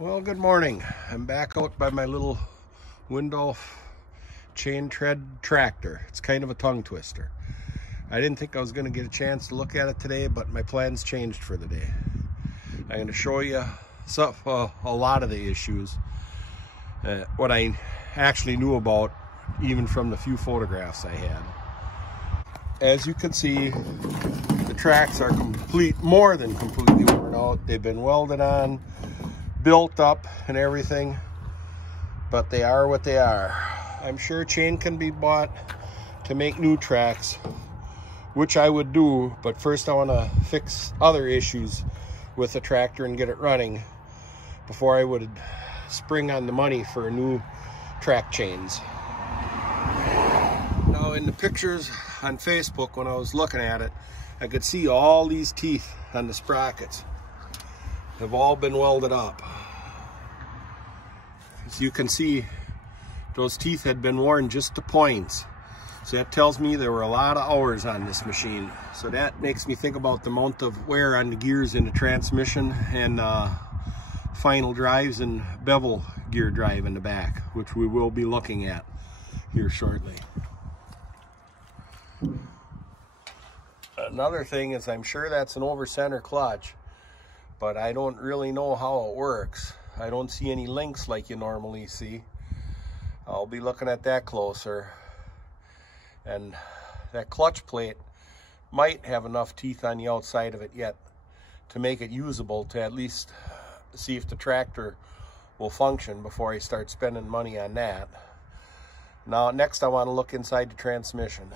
Well, good morning. I'm back out by my little Windolph chain tread tractor. It's kind of a tongue twister. I didn't think I was going to get a chance to look at it today, but my plans changed for the day. I'm going to show you a lot of the issues, what I actually knew about, even from the few photographs I had. As you can see, the tracks are more than completely worn out. They've been welded on, built up and everything, but they are what they are. I'm sure chain can be bought to make new tracks, which I would do, but first I want to fix other issues with the tractor and get it running before I would spring on the money for new track chains. Now, in the pictures on Facebook, when I was looking at it, I could see all these teeth on the sprockets have all been welded up. As you can see, those teeth had been worn just to points. So that tells me there were a lot of hours on this machine. So that makes me think about the amount of wear on the gears in the transmission and final drives and bevel gear drive in the back, which we will be looking at here shortly. Another thing is, I'm sure that's an over-center clutch, but I don't really know how it works. I don't see any links like you normally see. I'll be looking at that closer. And that clutch plate might have enough teeth on the outside of it yet to make it usable, to at least see if the tractor will function before I start spending money on that. Now, next I want to look inside the transmission.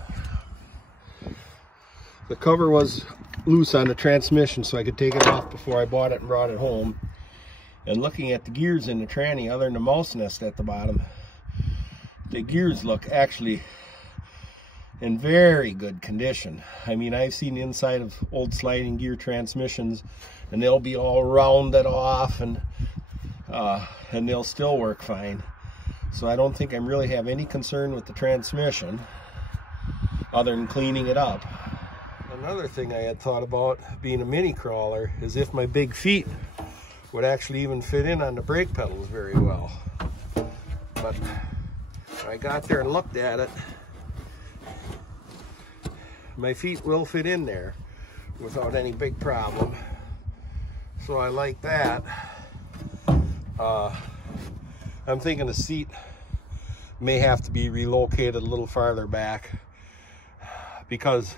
The cover was loose on the transmission, so I could take it off before I bought it and brought it home. And looking at the gears in the tranny, other than the mouse nest at the bottom, the gears look actually in very good condition. I mean, I've seen the inside of old sliding gear transmissions, and they'll be all rounded off, and they'll still work fine. So I don't think I really have any concern with the transmission, other than cleaning it up. Another thing I had thought about, being a mini crawler, is if my big feet would actually even fit in on the brake pedals very well. But I got there and looked at it. My feet will fit in there without any big problem. So I like that. I'm thinking the seat may have to be relocated a little farther back, because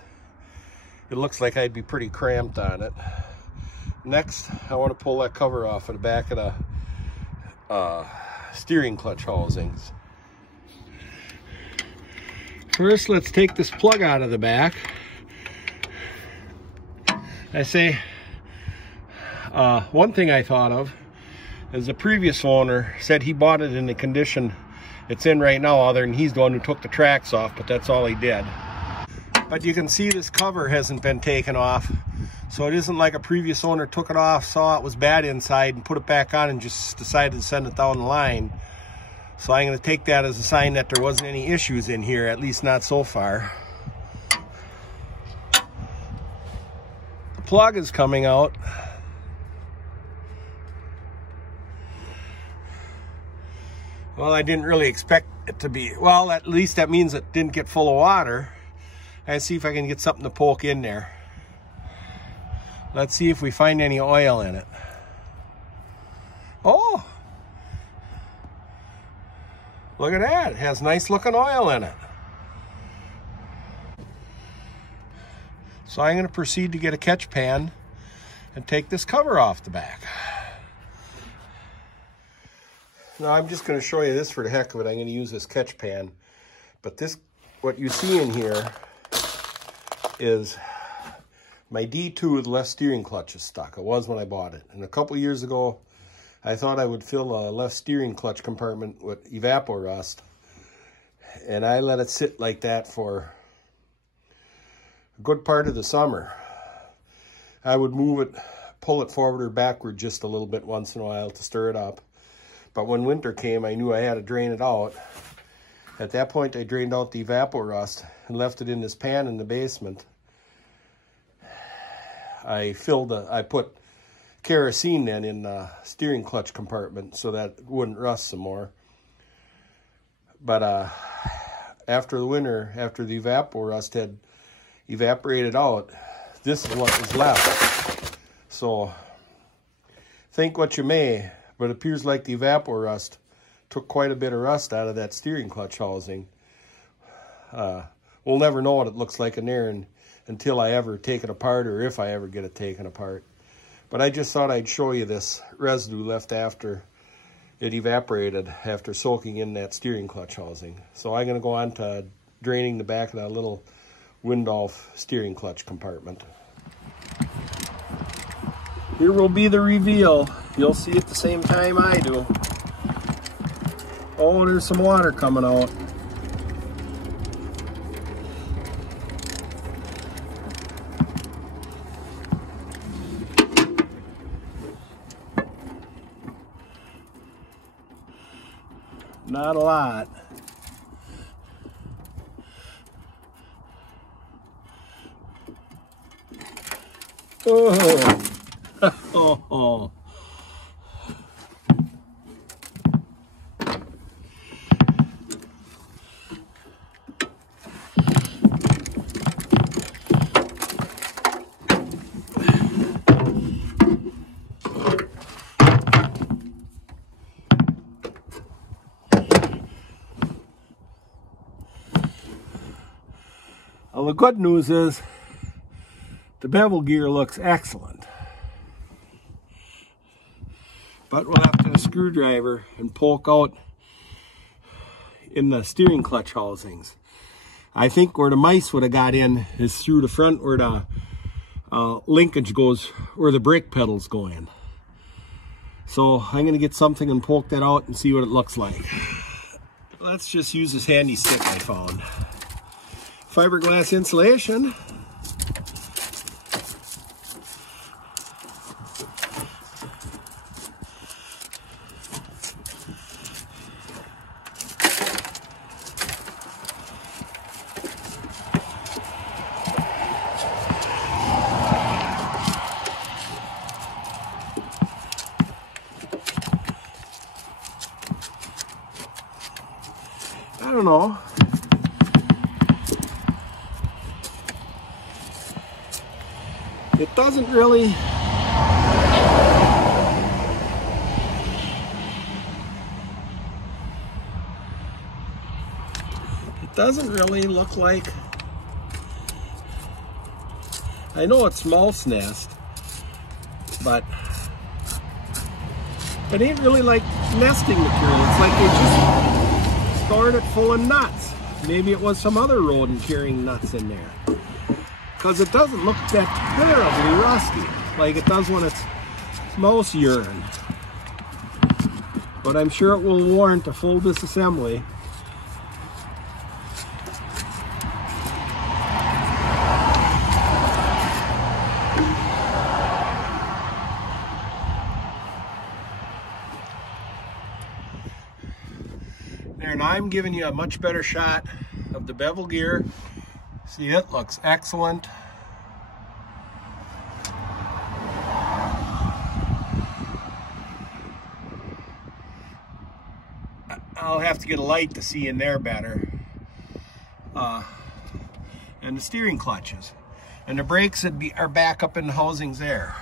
it looks like I'd be pretty cramped on it. Next, I want to pull that cover off of the back of the steering clutch housings. First, let's take this plug out of the back. I say, one thing I thought of is the previous owner said he bought it in the condition it's in right now, other than he's the one who took the tracks off, but that's all he did. But you can see this cover hasn't been taken off, so it isn't like a previous owner took it off, saw it was bad inside, and put it back on and just decided to send it down the line. So I'm going to take that as a sign that there wasn't any issues in here, at least not so far. The plug is coming out. Well, I didn't really expect it to be, well, at least that means it didn't get full of water. Let's see if I can get something to poke in there. Let's see if we find any oil in it. Oh! Look at that, it has nice looking oil in it. So I'm going to proceed to get a catch pan and take this cover off the back. Now I'm just going to show you this for the heck of it. I'm going to use this catch pan. But this, what you see in here is my D2 with left steering clutch is stuck. It was when I bought it. And a couple years ago, I thought I would fill a left steering clutch compartment with evaporust, and I let it sit like that for a good part of the summer. I would move it, pull it forward or backward just a little bit once in a while to stir it up. But when winter came, I knew I had to drain it out. At that point, I drained out the evaporust and left it in this pan in the basement. I put kerosene then in the steering clutch compartment so that it wouldn't rust some more. But after the winter, after the evapor rust had evaporated out, this is what was left. So think what you may, but it appears like the evapor rust took quite a bit of rust out of that steering clutch housing. We'll never know what it looks like in there until I ever take it apart, or if I ever get it taken apart. But I just thought I'd show you this residue left after it evaporated, after soaking in that steering clutch housing. So I'm going to go on to draining the back of that little Windolph steering clutch compartment. Here will be the reveal. You'll see it the same time I do. Oh, there's some water coming out. Not a lot. Oh. Oh. Well, the good news is the bevel gear looks excellent. But we'll have to have a screwdriver and poke out in the steering clutch housings. I think where the mice would have got in is through the front where the linkage goes, where the brake pedals go in. So I'm going to get something and poke that out and see what it looks like. Let's just use this handy stick I found. Fiberglass insulation. I don't know. It doesn't really look like, I know it's mouse nest, but it ain't really like nesting material. It's like they just stored it full of nuts. Maybe it was some other rodent carrying nuts in there. Because it doesn't look that terribly rusty like it does when it's mouse urine. But I'm sure it will warrant a full disassembly. There, now I'm giving you a much better shot of the bevel gear. See, it looks excellent. I'll have to get a light to see in there better. And the steering clutches. And the brakes are back up in the housings there.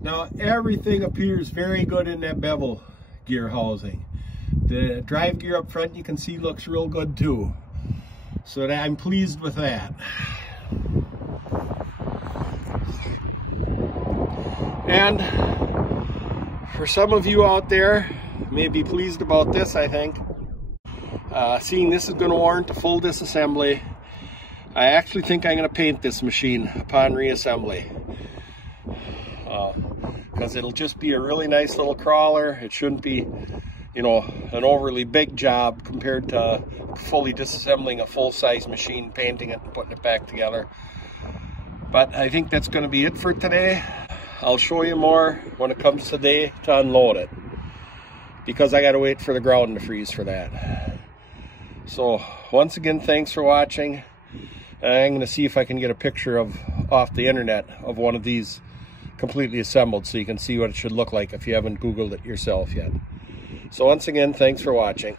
Now everything appears very good in that bevel gear housing. The drive gear up front you can see looks real good too. So I'm pleased with that. And for some of you out there may be pleased about this, I think. Seeing this is going to warrant a full disassembly, I actually think I'm going to paint this machine upon reassembly. Because it'll just be a really nice little crawler. It shouldn't be, you know, an overly big job compared to fully disassembling a full-size machine, painting it and putting it back together. But I think that's going to be it for today. I'll show you more when it comes today to unload it, because I got to wait for the ground to freeze for that. So once again, thanks for watching. I'm going to see if I can get a picture off the internet of one of these completely assembled so you can see what it should look like if you haven't Googled it yourself yet. So once again, thanks for watching.